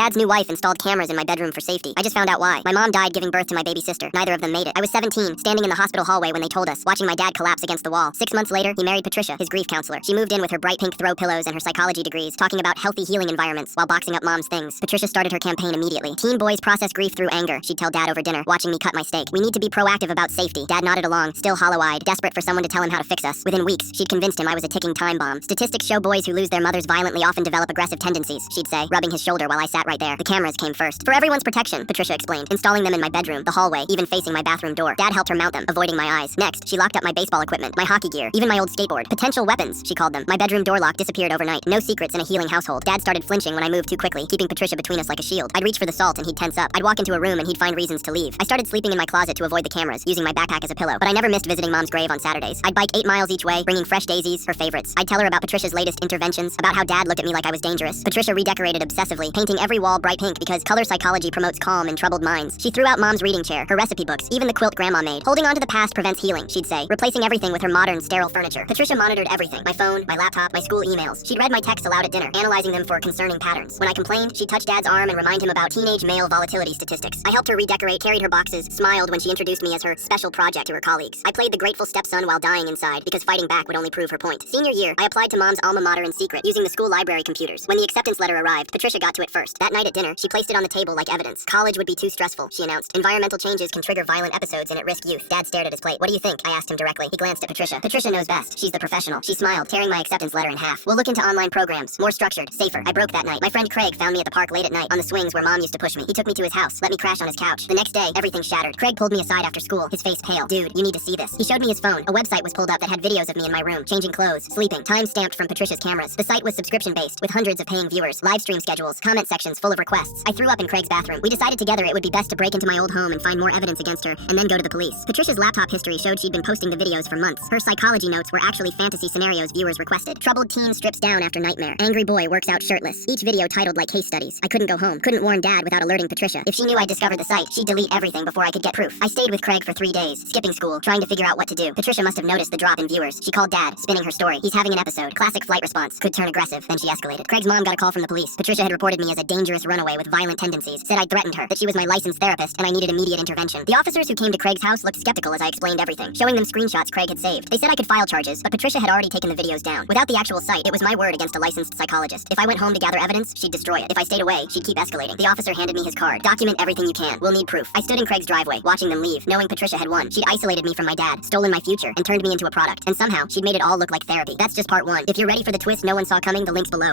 dad's new wife installed cameras in my bedroom for safety. I just found out why. My mom died giving birth to my baby sister. Neither of them made it. I was 17, standing in the hospital hallway when they told us, watching my dad collapse against the wall. 6 months later, he married Patricia, his grief counselor. She moved in with her bright pink throw pillows and her psychology degrees, talking about healthy healing environments while boxing up mom's things. Patricia started her campaign immediately. Teen boys process grief through anger, she'd tell dad over dinner, watching me cut my steak. We need to be proactive about safety. Dad nodded along, still hollow-eyed, desperate for someone to tell him how to fix us. Within weeks, she'd convinced him I was a ticking time bomb. Statistics show boys who lose their mothers violently often develop aggressive tendencies, she'd say, rubbing his shoulder while I sat right there. The cameras came first. For everyone's protection, Patricia explained, installing them in my bedroom, the hallway, even facing my bathroom door. Dad helped her mount them, avoiding my eyes. Next, she locked up my baseball equipment, my hockey gear, even my old skateboard. Potential weapons, she called them. My bedroom door lock disappeared overnight. No secrets in a healing household. Dad started flinching when I moved too quickly, keeping Patricia between us like a shield. I'd reach for the salt and he'd tense up. I'd walk into a room and he'd find reasons to leave. I started sleeping in my closet to avoid the cameras, using my backpack as a pillow. But I never missed visiting mom's grave on Saturdays. I'd bike 8 miles each way, bringing fresh daisies, her favorites. I'd tell her about Patricia's latest interventions, about how dad looked at me like I was dangerous. Patricia redecorated obsessively, painting every wall bright pink because color psychology promotes calm in troubled minds. She threw out mom's reading chair, her recipe books, even the quilt grandma made. Holding on to the past prevents healing, she'd say, replacing everything with her modern, sterile furniture. Patricia monitored everything, my phone, my laptop, my school emails. She'd read my texts aloud at dinner, analyzing them for concerning patterns. When I complained, she'd touch dad's arm and remind him about teenage male volatility statistics. I helped her redecorate, carried her boxes, smiled when she introduced me as her special project to her colleagues. I played the grateful stepson while dying inside, because fighting back would only prove her point. Senior year, I applied to mom's alma mater in secret, using the school library computers. When the acceptance letter arrived, Patricia got to it first. That night at dinner, she placed it on the table like evidence. College would be too stressful, she announced. Environmental changes can trigger violent episodes in at-risk youth. Dad stared at his plate. What do you think? I asked him directly. He glanced at Patricia. Patricia knows best. She's the professional. She smiled, tearing my acceptance letter in half. We'll look into online programs. More structured, safer. I broke that night. My friend Craig found me at the park late at night, on the swings where mom used to push me. He took me to his house, let me crash on his couch. The next day, everything shattered. Craig pulled me aside after school, his face pale. Dude, you need to see this. He showed me his phone. A website was pulled up that had videos of me in my room, changing clothes, sleeping, time stamped from Patricia's cameras. The site was subscription-based, with hundreds of paying viewers, live stream schedules, comment sections full of requests. I threw up in Craig's bathroom. We decided together it would be best to break into my old home and find more evidence against her, and then go to the police. Patricia's laptop history showed she'd been posting the videos for months. Her psychology notes were actually fantasy scenarios viewers requested. Troubled teen strips down after nightmare. Angry boy works out shirtless. Each video titled like case studies. I couldn't go home. Couldn't warn dad without alerting Patricia. If she knew I discovered the site, she'd delete everything before I could get proof. I stayed with Craig for 3 days, skipping school, trying to figure out what to do. Patricia must have noticed the drop in viewers. She called dad, spinning her story. He's having an episode. Classic flight response. Could turn aggressive. Then she escalated. Craig's mom got a call from the police. Patricia had reported me as a dangerous runaway with violent tendencies. Said I'd threatened her, that she was my licensed therapist, and I needed immediate intervention. The officers who came to Craig's house looked skeptical as I explained everything, showing them screenshots Craig had saved. They said I could file charges, but Patricia had already taken the videos down. Without the actual site, it was my word against a licensed psychologist. If I went home to gather evidence, she'd destroy it. If I stayed away, she'd keep escalating. The officer handed me his card. Document everything you can. We'll need proof. I stood in Craig's driveway, watching them leave, knowing Patricia had won. She'd isolated me from my dad, stolen my future, and turned me into a product. And somehow, she'd made it all look like therapy. That's just part 1. If you're ready for the twist no one saw coming, the link's below.